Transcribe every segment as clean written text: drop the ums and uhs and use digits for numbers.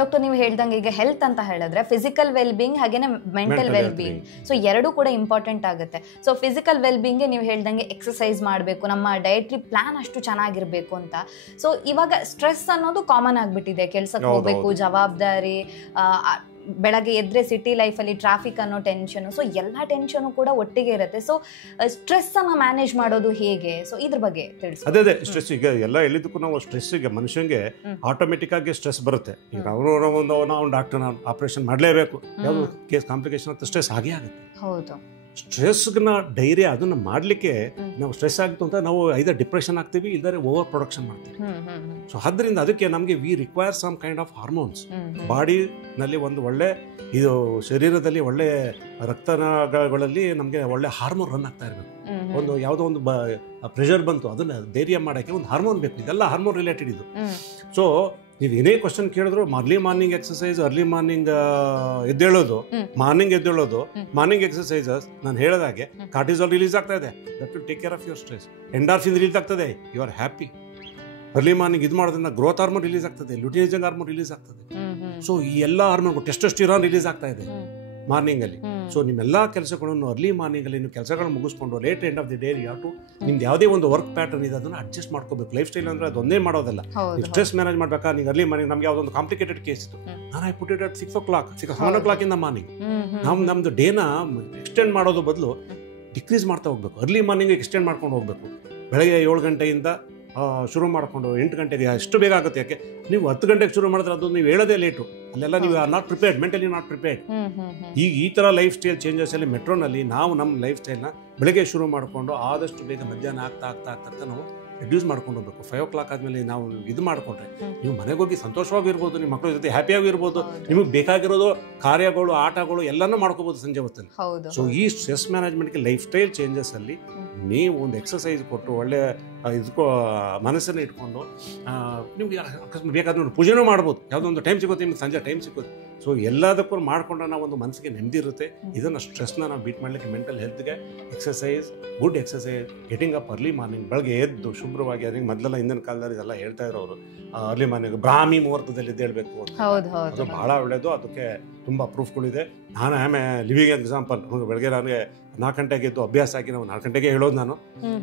Doctor ನೀವು ಹೇಳ್ದಂಗೆ ಈಗ ಹೆಲ್ತ್ ಅಂತ ಹೇಳಿದ್ರೆ ಫಿಸಿಕಲ್ ವೆಲ್ ಬೀಯಿಂಗ್ ಹಾಗೇನೆ ಮೆಂಟಲ್ ವೆಲ್ ಬೀಯಿಂಗ್, ಸೊ ಎರಡೂ ಕೂಡ ಇಂಪಾರ್ಟೆಂಟ್ ಆಗುತ್ತೆ. ಸೊ ಫಿಸಿಕಲ್ ವೆಲ್ ಬೀಯಿಂಗ್ಗೆ ನೀವು ಹೇಳ್ದಂಗೆ ಎಕ್ಸಸೈಸ್ ಮಾಡಬೇಕು, ನಮ್ಮ ಡಯಟ್ರಿ ಪ್ಲಾನ್ ಅಷ್ಟು ಚೆನ್ನಾಗಿರ್ಬೇಕು ಅಂತ. ಸೊ ಇವಾಗ ಸ್ಟ್ರೆಸ್ ಅನ್ನೋದು ಕಾಮನ್ ಆಗ್ಬಿಟ್ಟಿದೆ, ಕೆಲ್ಸಕ್ಕೆ ಹೋಗ್ಬೇಕು, ಜವಾಬ್ದಾರಿ, ಬೆಳಗ್ಗೆ ಎದ್ರೆ ಸಿಟಿ ಲೈಫಲ್ಲಿ ಟ್ರಾಫಿಕ್ ಅನ್ನೋ ಟೆನ್ಷನ್, ಸೊ ಎಲ್ಲ ಟೆನ್ಷನ್ ಕೂಡ ಒಟ್ಟಿಗೆ ಇರುತ್ತೆ. ಸೊ ಸ್ಟ್ರೆಸ್ ಅನ್ನ ಮ್ಯಾನೇಜ್ ಮಾಡೋದು ಹೇಗೆ, ಸೊ ಇದ್ರ ಬಗ್ಗೆ ತಿಳಿಸಿ. ಅದೇ ಸ್ಟ್ರೆಸ್ ಈಗ ಎಲ್ಲ ಹೇಳಿದಕ್ಕೂ ನಾವು ಸ್ಟ್ರೆಸ್ಸಿಗೆ ಮನುಷ್ಯಂಗೆ ಆಟೋಮೆಟಿಕ್ ಆಗಿ ಸ್ಟ್ರೆಸ್ ಬರುತ್ತೆ. ಈಗ ನಾವು ಡಾಕ್ಟರ್ ಆಪರೇಷನ್ ಮಾಡಲೇಬೇಕು, ಯಾವುದು ಕೇಸ್ ಕಾಂಪ್ಲಿಕೇಶನ್ ಅಂತ ಸ್ಟ್ರೆಸ್ ಆಗೇ ಆಗುತ್ತೆ. ಹೌದು, ಸ್ಟ್ರೆಸ್ನ ಡೈರಿ ಅದನ್ನ ಮಾಡಲಿಕ್ಕೆ ನಾವು ಸ್ಟ್ರೆಸ್ ಆಗ್ತು ಅಂತ ನಾವು ಐದರ್ ಡಿಪ್ರೆಷನ್ ಆಗ್ತೀವಿ, ಇಲ್ಲದ್ರೆ ಓವರ್ ಪ್ರೊಡಕ್ಷನ್ ಮಾಡ್ತೀವಿ. ಸೊ ಅದರಿಂದ ಅದಕ್ಕೆ ನಮಗೆ we require some kind of hormones. ಬಾಡಿನಲ್ಲಿ ಒಂದು ಒಳ್ಳೆ ಇದು ಶರೀರದಲ್ಲಿ ಒಳ್ಳೆ ರಕ್ತನಾಳಗಳಲ್ಲಿ ನಮಗೆ ಒಳ್ಳೆ ಹಾರ್ಮೋನ್ ರನ್ ಆಗ್ತಾ ಇರಬೇಕು. ಒಂದು ಯಾವುದೋ ಒಂದು ಪ್ರೆಷರ್ ಬಂತು ಅದನ್ನ ಧೈರ್ಯ ಮಾಡೋಕ್ಕೆ ಒಂದು ಹಾರ್ಮೋನ್ ಬೇಕು. ಇದೆಲ್ಲ ಹಾರ್ಮೋನ್ ರಿಲೇಟೆಡ್ ಇದು. ಸೊ ನೀವು ಏನೇ ಕ್ವಶನ್ ಕೇಳಿದ್ರು early morning exercise, early morning ಎದ್ದೇಳೋದು, ಮಾರ್ನಿಂಗ್ ಎಕ್ಸಸೈಸಸ್ ನಾನು ಹೇಳಿದಾಗೆ ಕಾರ್ಟಿಸಾಲ್ ರಿಲೀಸ್ ಆಗ್ತಾ ಇದೆ, that will take care of your stress. Endorphin release ಆಗ್ತದೆ, you are happy. Early morning ಇದು ಮಾಡೋದ್ರಿಂದ ಗ್ರೋತ್ ಹಾರ್ಮೋನ್ ರಿಲೀಸ್ ಆಗ್ತದೆ, ಲುಟಿನೈಸಿಂಗ್ ಹಾರ್ಮೋನ್ ರಿಲೀಸ್ ಆಗ್ತದೆ. ಸೊ ಈ ಎಲ್ಲ ಹಾರ್ಮೋನ್, ಟೆಸ್ಟೋಸ್ಟಿರಾನ್ ರಿಲೀಸ್ ಆಗ್ತಾ ಇದೆ ಮಾರ್ನಿಂಗ್ ಅಲ್ಲಿ. ಸೊ ನಿಮ್ಮೆಲ್ಲ ಕೆಲಸಗಳನ್ನು ಅರ್ಲಿ ಮಾರ್ನಿಂಗ್ ಅಲ್ಲಿ ನೀವು ಕೆಲಸಗಳನ್ನು ಮುಗಿಸ್ಕೊಂಡು late end of the day ಯಾಟು ನಿಮ್ದು ಯಾವುದೇ ಒಂದು ವರ್ಕ್ ಪ್ಯಾಟರ್ನ್ ಇದೆ ಅದನ್ನು ಅಡ್ಜಸ್ಟ್ ಮಾಡ್ಕೋಬೇಕು. ಲೈಫ್ ಸ್ಟೈಲ್ ಅಂದ್ರೆ ಅದೊಂದೇ ಮಾಡೋದಲ್ಲ, ನೀವು ಸ್ಟ್ರೆಸ್ ಮ್ಯಾನೇಜ್ ಮಾಡ್ಬೇಕಾ. ನೀವು ಅರ್ಲಿ ಮಾರ್ನಿಂಗ್ ನಮ್ಗೆ ಯಾವುದೊಂದು ಕಾಂಪ್ಲಿಕೇಟೆಡ್ ಕೇಸ್ ಇತ್ತು, ನಾನು I put it at 6 o'clock 7 o'clock ಇಂದ ಮಾರ್ನಿಂಗ್. ನಮ್ದು ಡೇನ ಎಕ್ಸ್ಟೆಂಡ್ ಮಾಡೋದು ಬದಲು ಡಿಕ್ರೀಸ್ ಮಾಡ್ತಾ ಹೋಗ್ಬೇಕು. ಅರ್ಲಿ ಮಾರ್ನಿಂಗ್ ಎಕ್ಸ್ಟೆಂಡ್ ಮಾಡ್ಕೊಂಡು ಹೋಗ್ಬೇಕು. ಬೆಳಗ್ಗೆ 7 ಗಂಟೆಯಿಂದ ಶುರು ಮಾಡಿಕೊಂಡು 8 ಗಂಟೆಗೆ ಎಷ್ಟು ಬೇಗ ಆಗುತ್ತೆ. ಯಾಕೆ ನೀವು 10 ಗಂಟೆಗೆ ಶುರು ಮಾಡಿದ್ರೆ ಅದು ನೀವು ಹೇಳೋದೇ ಲೇಟು. ಅಲ್ಲೆಲ್ಲ ನೀವು are not prepared, mentally not prepared. ಈಗ ಈ ಥರ ಲೈಫ್ ಸ್ಟೈಲ್ ಚೇಂಜಸ್ ಅಲ್ಲಿ ಮೆಟ್ರೋನಲ್ಲಿ ನಾವು ನಮ್ಮ ಲೈಫ್ ಸ್ಟೈಲ್ನ ಬೆಳಗ್ಗೆ ಶುರು ಮಾಡಿಕೊಂಡು ಆದಷ್ಟು ಬೇಗ ಮಧ್ಯಾಹ್ನ ಆಗ್ತಾ ನಾವು ರೆಡ್ಯೂಸ್ ಮಾಡ್ಕೊಂಡು ಹೋಗ್ಬೇಕು. 5 o'clock ಆದಮೇಲೆ ನಾವು ಇದು ಮಾಡಿಕೊಂಡ್ರೆ ನೀವು ಮನೆಗೆ ಹೋಗಿ ಸಂತೋಷವಾಗಿರ್ಬೋದು, ನಿಮ್ಮ ಮಕ್ಕಳ ಜೊತೆ ಹ್ಯಾಪಿಯಾಗಿರ್ಬೋದು, ನಿಮಗೆ ಬೇಕಾಗಿರೋದು ಕಾರ್ಯಗಳು, ಆಟಗಳು ಎಲ್ಲನೂ ಮಾಡ್ಕೋಬೋದು ಸಂಜೆ ಹೊತ್ತಲ್ಲಿ. ಸೊ ಈ ಸ್ಟ್ರೆಸ್ ಮ್ಯಾನೇಜ್ಮೆಂಟ್ಗೆ ಲೈಫ್ ಸ್ಟೈಲ್ ಚೇಂಜಸ್ ಅಲ್ಲಿ ನೀವು ಒಂದು ಎಕ್ಸಸೈಸ್ ಕೊಟ್ಟು ಒಳ್ಳೆ ಇದಕ್ಕೋ ಮನಸ್ಸನ್ನು ಇಟ್ಕೊಂಡು ನಿಮ್ಗೆ ಅಕಸ್ಮಾತ್ ಬೇಕಾದ್ರೆ ನೋಡಿ ಪೂಜೆನೂ ಮಾಡ್ಬೋದು. ಯಾವುದೋ ಒಂದು ಟೈಮ್ ಸಿಗುತ್ತೆ, ನಿಮ್ಗೆ ಸಂಜೆ ಟೈಮ್ ಸಿಗುತ್ತೆ. ಸೊ ಎಲ್ಲದಕ್ಕೂ ಮಾಡ್ಕೊಂಡ್ರೆ ನಾವು ಒಂದು ಮನಸ್ಸಿಗೆ ನೆಮ್ಮದಿ ಇರುತ್ತೆ. ಇದನ್ನು ಸ್ಟ್ರೆಸ್ನ ನಾವು ಬೀಟ್ ಮಾಡಲಿಕ್ಕೆ ಮೆಂಟಲ್ ಹೆಲ್ತ್ಗೆ exercise, good exercise, getting up early morning, ಬೆಳಗ್ಗೆ ಎದ್ದು ಶುಭ್ರವಾಗಿ. ಅದಕ್ಕೆ ಮೊದಲೆಲ್ಲ ಹಿಂದಿನ ಕಾಲದಲ್ಲಿ ಇದೆಲ್ಲ ಹೇಳ್ತಾ ಇರೋರು, ಅರ್ಲಿ ಮಾರ್ನಿಂಗ್ ಬ್ರಾಹ್ಮಿ ಮುಹೂರ್ತದಲ್ಲಿ ಎದ್ದೇಳಬೇಕು ಅಂತ. ಅದು ಬಹಳ ಒಳ್ಳೆಯದು, ಅದಕ್ಕೆ ತುಂಬ ಪ್ರೂಫ್ಗಳಿದೆ. ನಾನು ಆಮೇಲೆ ಲಿವಿಂಗ್ ಎಕ್ಸಾಂಪಲ್. ಬೆಳಗ್ಗೆ ನನಗೆ 4 ಗಂಟೆಗೆ ಎದ್ದು ಅಭ್ಯಾಸ ಆಗಿ ನಾವು 4 ಗಂಟೆಗೆ ಹೇಳೋದು ನಾನು.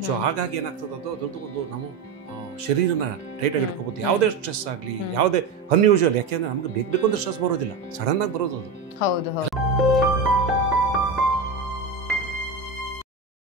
ಸೊ ಹಾಗಾಗಿ ಏನಾಗ್ತದೆ ಅದು ಒಂದು ನಾವು ಶರೀರನ ಟೈಟಾಗಿ ಇಟ್ಕೋಬೋದು. ಯಾವುದೇ ಸ್ಟ್ರೆಸ್ ಆಗಲಿ, ಯಾವುದೇ ಅನ್ಯೂಶುವಲ್, ಯಾಕೆಂದ್ರೆ ನಮ್ಗೆ ಬೇಕು ಅಂದ್ರೆ ಸ್ಟ್ರೆಸ್ ಬರೋದಿಲ್ಲ, ಸಡನ್ ಆಗಿ ಬರೋದು ಅದು.